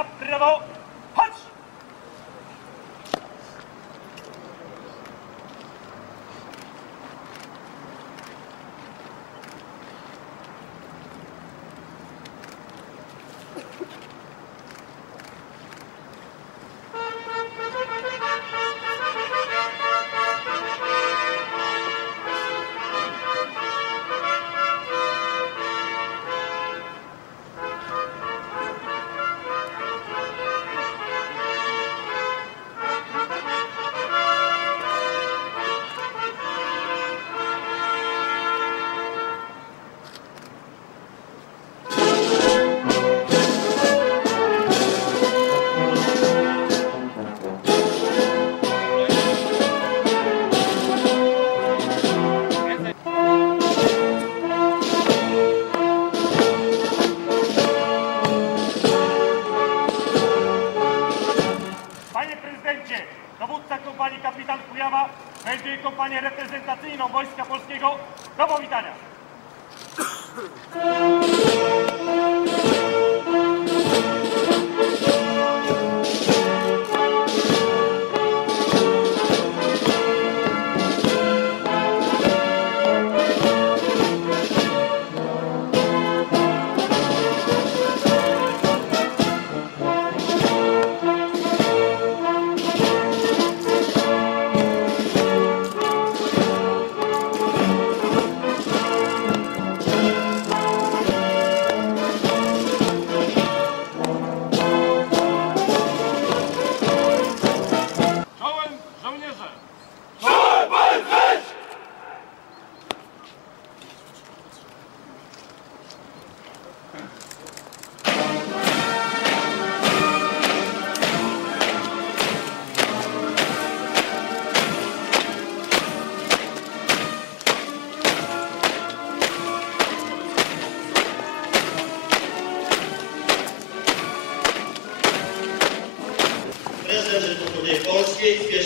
Zaprawo! Kompanię reprezentacyjną Wojska Polskiego do powitania.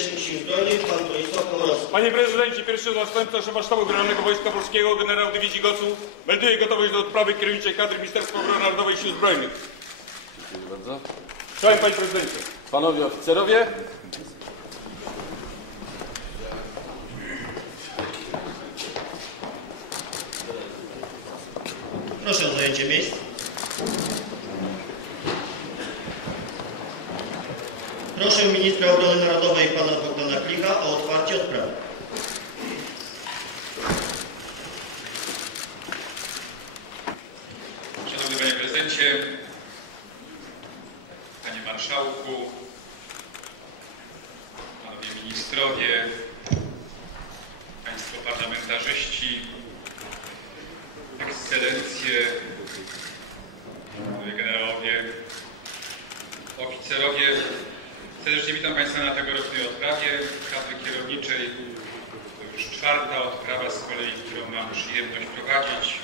Polskiej, Zwierzchnik Sił Zbrojnych, pan Bronisław Komorowski. Panie prezydencie, pierwszy zastępca szefa sztabu generalnego Wojska Polskiego, generał dywizji Goców, melduje gotowość do odprawy kierowniczej kadry Ministerstwa Obrony Narodowej i Sił Zbrojnych. Dziękuję bardzo. Czołem panie prezydencie! Panowie oficerowie, Proszę o zajęcie miejsc. Proszę ministra obrony narodowej pana Bogdana Klicha o otwarcie odprawy. Szanowny Panie Prezydencie, Panie Marszałku, Panowie Ministrowie, Państwo Parlamentarzyści, Ekscelencje, Panowie Generałowie, Oficerowie, serdecznie witam Państwa na tegorocznej odprawie kadry kierowniczej. To już czwarta odprawa z kolei, którą mam przyjemność prowadzić.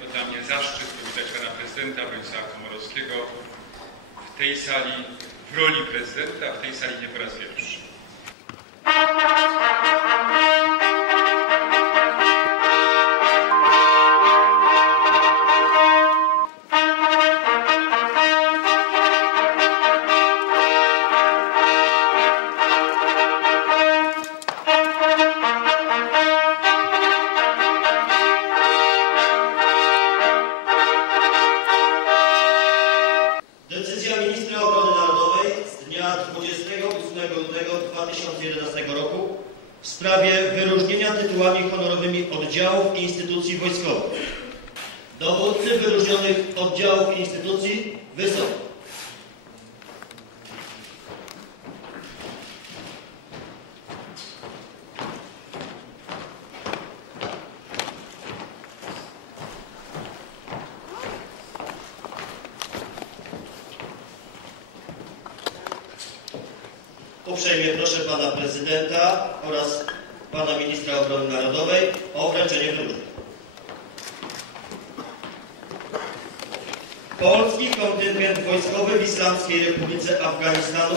To dla mnie zaszczyt powitać pana prezydenta Bronisława Komorowskiego w tej sali, w roli prezydenta, w tej sali nie po raz pierwszy. W sprawie wyróżnienia tytułami honorowymi oddziałów i instytucji wojskowych. Dowódcy wyróżnionych oddziałów i instytucji wysoko. Uprzejmie proszę pana prezydenta oraz pana ministra obrony narodowej o wręczenie wyróżnień. Polski kontyngent wojskowy w Islamskiej Republice Afganistanu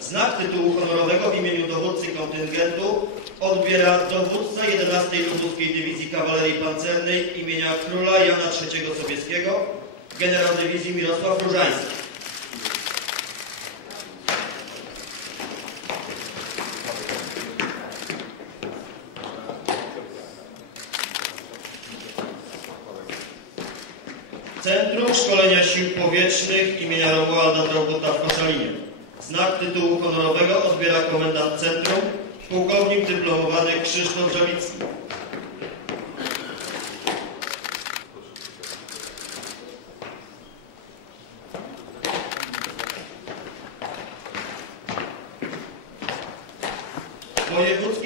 znak tytułu honorowego w imieniu dowódcy kontyngentu odbiera dowódca 11 Lubuskiej Dywizji Kawalerii Pancernej imienia króla Jana III Sobieskiego, generał dywizji Mirosław Różański. Sił Powietrznych imienia Romualda Drobota w Koszalinie. Znak tytułu honorowego odbiera komendant centrum, pułkownik dyplomowany Krzysztof Żawicki. Wojewódzki